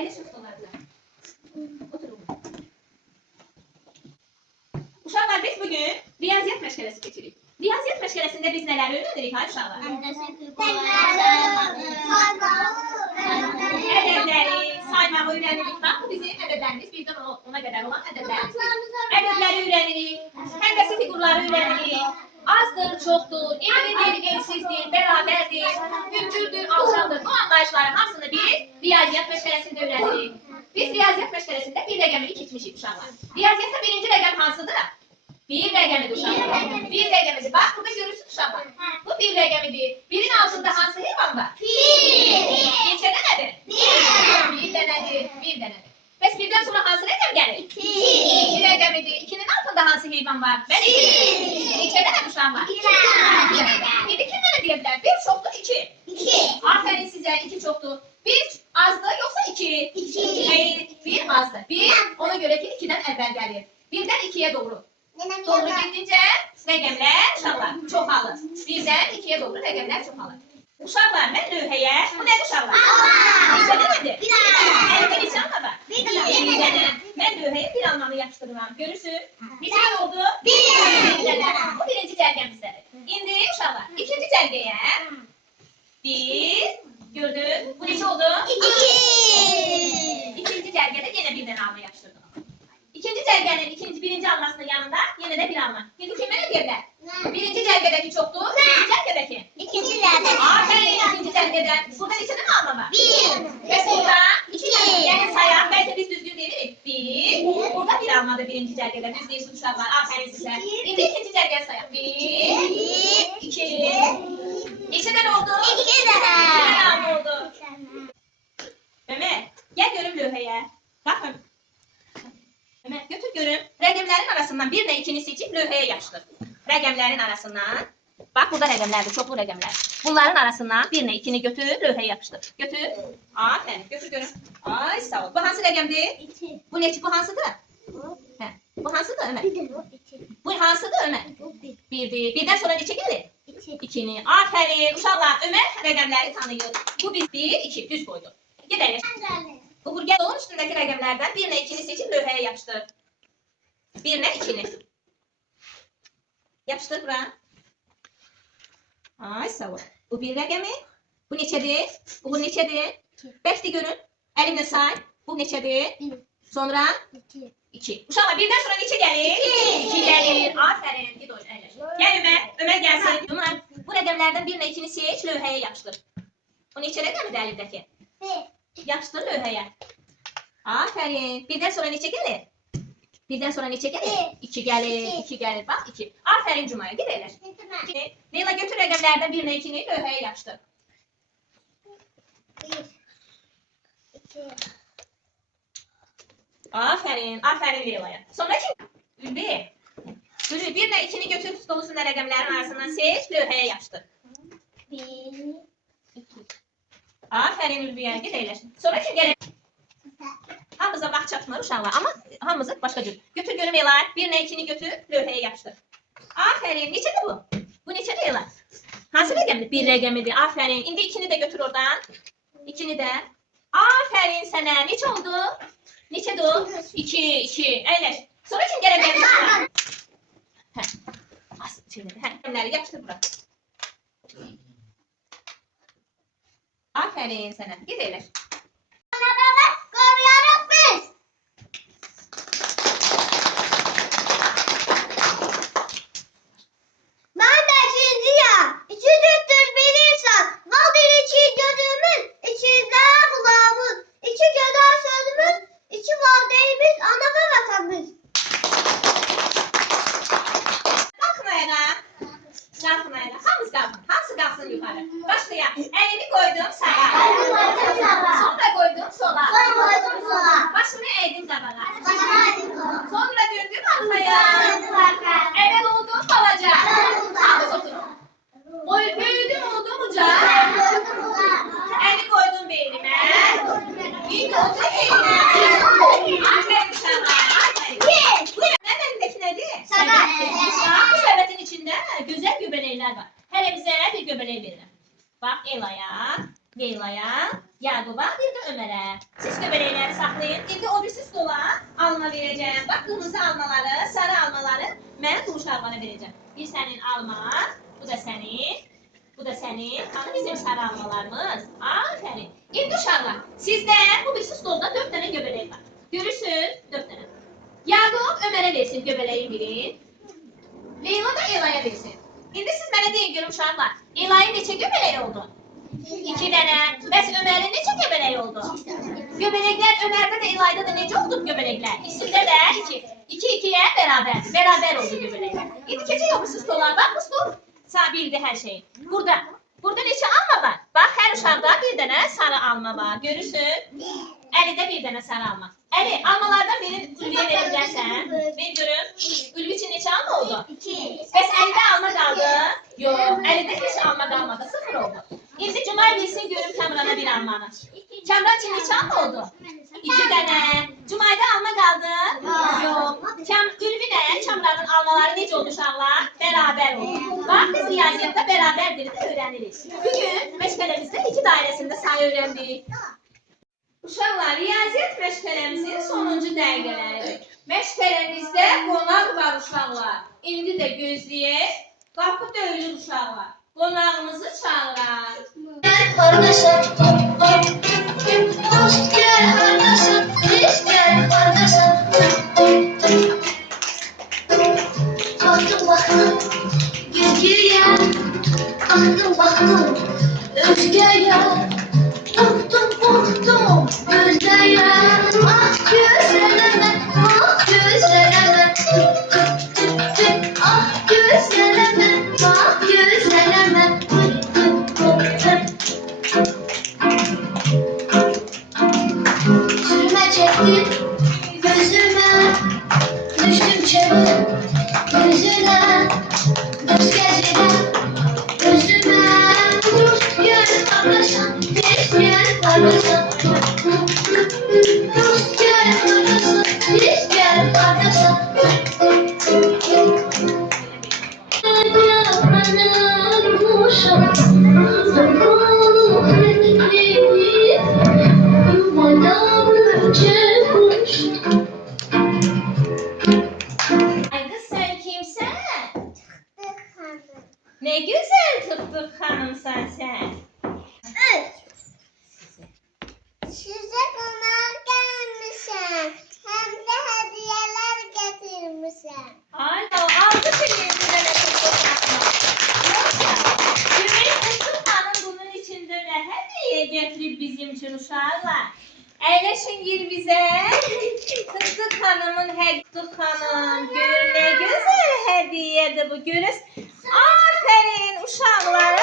Əyləş stollarınıza. Oturun. Uşaqlar, biz bugün riyaziyyat məşqələsi keçirik. Riyaziyyat məşqələsində biz nələr öyrənirik, ha uşaqlar? Ədəbləri, saymağı öyrənirik. Bax, bu bizim ədəblərimiz, birdən ona qədər olan ədəblərimiz. Ədəbləri öyrənirik, həndəsi fiqurları öyrənirik. Azdır, çoxdur, ellidir, elsizdir, bərabərdir, hündürdür, alçaldır. Bu anlayışların hamısını biz riyaziyyat məşqələsində öyrənirik. Biz riyaziyyat məşqələsində bir rəqəmini keçmişik uşaqlar. Riyaziyyatda birinci rəqəm hansıdır? Bir rəqəmidir uşaqlar. Bir rəqəmidir. Bax, burada görürsünüz uşaqlar. Bu bir rəqəmidir. Birin altında hansı heyvan var? Fil. Neçə dənədir? Bir dənədir. Bir dənədir. Bəs birdən sonra hansı rəqəm gəlir? İki rəqəmidir. İkinin altında hansı heyvan var? Ben iki. Neçə dənə uşaq var? İndi kim dənə deyə bilər? Bir çoxdur, iki. Aferin sizə, iki çoxdur. Bir azdır, yoxsa iki? Hayır, bir azdır. Bir, ona görə ki, ikidən əvvəl gəlir. Birdən ikiyə doğru. Doğru gittikcə rəqəmlər uşaqlar çoxalır. Birdən ikiyə doğru rəqəmlər çoxalır. Uşaqlar, mən lövhəyə, bu nədir uşaqlar? Neçə dənədir? Əlimdə neçə alma var? Bir dənə. Mən lövhəyə bir almanı yapışdırıram. Görürsün? Neçə dənə oldu? Bir dənə. Bu birinci cərgəmizdədir. İndi uşaqlar, ikinci cərgəyə bir, gördün? Bu neçə oldu? İkinci cərgədə yenə bir dənə alma yapışdırdım. İkinci cərgənin birinci almasının yanında yenə də bir alma. İndi kimə nə deyirlər? Birinci cərgədəki çoxdur, ikinci cərgədəki? İkinci cərgədəki. Aferin, ikinci cərgədən. Burada neçə dənə alma var? Bir. Bəs burada iki dənə. Yəni sayaq, bəlkə biz düzgün deyirik. Bir. Burada bir almadır birinci cərgədə. Düz deyirsiniz uşaqlar. Aferin sizə. İndi ikinci cərgəni sayaq. Bir. İki. Neçə dənə oldu? İki dənə. İki dənə alma oldu. Mehmet, gel görüm lövhəyə. Bax, Mehmet, götür görüm. Rəqəmlərin arasından bir ilə ikini seçib lövhəyə yapışdır. Rəqəmlərin arasından, bax burada rəqəmlərdir, çoxlu rəqəmlər. Bunların arasından bir ilə ikini götür, lövhəyə yapışdır. Götür. Aferin, götür görüm. Ay sağ ol. Bu hansı rəqəmdir? İki. Bu neçə? Bu hansıdır? Hə. Bu hansıdır Ömer? Bu hansıdır Ömer? Birdir. Birdən sonra neçə gəlir? İkini. Aferin. Uşaqlar, Ömer rəqəmləri tanıyır. Bu bir, iki. Düz qoydu. Gedək. Bu burgerolun üstündeki rəqəmlərdən bir ilə ikini seçib lövhəyə yapışdır. Bir ilə ikini. Yapışdır bura. Ay sağ ol. Bu bir rəqəmi. Bu neçədir? Bu neçədir? Bəkdir görün. Əlimlə say. Bu neçədir? Sonra? İki. Uşaqlar birdən sonra neçə gəlir? İki gəlir. Aferin. Gid oyun əyləş. Gəl Ömer. Ömer gəlsin. Ömer. Bu rəqəmlərdən bir ilə ikini seç, lövhəyə yapışdır. Bu neçə rəqəmidir əlindəki? Yapışdır lövhəyə. Aferin. Birdən sonra neçə gəlir? Birdən sonra neçə gəlir? İki gəlir. İki gəlir. Bax iki. Aferin Cuma'ya. Gid əyləş. Leyla götür rəqəmlərdən bir ilə ikini lövhəyə yapışdır. Bir. İki. Aferin. Aferin Leyla'ya. Sonra kim? Ülbi. Ülbi bir ilə ikini götür stol üstündə rəqəmlərin arasından seç, lövhəyə yapışdır. Bir. İki. Aferin Ülbiyə. Gid əyləş. Sonra kim gəlir? Hamımıza vaxt çatmır uşaqlar. Amma hamımızı başqa cür. Götür görüm Elay. Bir ilə ikini götür, lövhəyə yapışdır. Aferin. Neçədir bu? Bu neçədir Elay? Hansı rəqəmdir? Bir rəqəmidir. Aferin. İndi ikini də götür oradan. İkini də. Aferin sənə. Neçə oldu? Neçədir o? İki. Əyləş. Sonra kim gələ bilər? Hə. Az şeyləri. Hə. Rəqəmləri yapışdır bura. Aferin sənə. Gid əyləş. Hamısı qalsın yuxarı. Başlayaq. Əlini qoydum sağa. Yaquba, bir də Ömərə. Siz göbələkləri saxlayın. İndi o birisi stola alma verəcəm. Bax, qırmızı almaları, sarı almaları mən bu uşaqlara verəcəm. Bir sənin alma, bu da sənin, bu da sənin. Hanı bizim sarı almalarımız? Aferin. İndi uşaqlar, sizdə bu birisi stolda 4 dənə göbələk var. Görürsünüz? 4 dənə. Yaqub Ömərə versin göbələyin biri. Leyla da Ela'ya versin. İndi siz mənə deyin görüm uşaqlar. Ela'nın neçə göbələyi oldu? 2 dənə. Bəs Ömərin neçə göbələyi oldu? Göbələklər Ömərdə də Ela'da da necə oldu göbələklər? İkisində də 2. 2-2-yə bərabər. Bərabər oldu göbələklər. İndi keçək o birisi stola. Bax bu stol bildi hər şeyi. Burada neçə alma var? Bax hər uşaqda bir dənə sarı alma var. Görürsün? Əlidə bir dənə sarı alma. Əli, almalardan birini Ülviyə verə bilərsən. Ben görüm. Ülvi üçün neçə alma oldu? 2. Bəs əlidə alma qaldı? Yox. Əlidə heç alma qalmadı. 0 oldu. İndi Cumay bilsin görüm Kamran'a bir almanı. Kamran için neçə alma oldu? 2 dənə. Cumayda alma qaldı? Yox. Ülvi nə? Kamran'ın almaları necə oldu uşaqlar? Bərabər oldu. Bax biz riyaziyyatda bərabərdir də öyrənirik. Bugün məşğələmizdə 2 dairəsində sayı öyrəndik. Uşaqlar, riyaziyyat məşğələmizin sonuncu dəqiqələridir. Məşğələmizdə qonaq var uşaqlar. İndi də gözləyək. Qapı döyülür uşaqlar. Qonağımızı çağıraq. Gel kardeşim, dost gel kardeşim, biz gel kardeşim. Baktım baktım gölgeye, baktım baktım özgeye, baktım baktım gözleye. Ah gözlerime, ah gözlerime, ah gözlerime, ah gözlerime. Sürme çektim gözüme, düştüm çevir gözüne, göz gezine, gözüme. Dost gel kardeşim, biz gel kardeşim. Dost gel kardeşim, biz gel kardeşim. Ay kız sen kimsen? Ne güzel tıktık hanımsan sen. Size konak gelmişim. Hem de hediyeler getirmişim. Ay o aldı seni elinden tıktık hanım. Yoksa Gülmenin tıktık hanım bunun içinde ne hediye getirip bizim için uşağlar. Eyleşin gir bize. Tıktık hanımın tıktık hanım. Gör ne güzel hediyedir bu. Görürsün. Aferin uşaqlara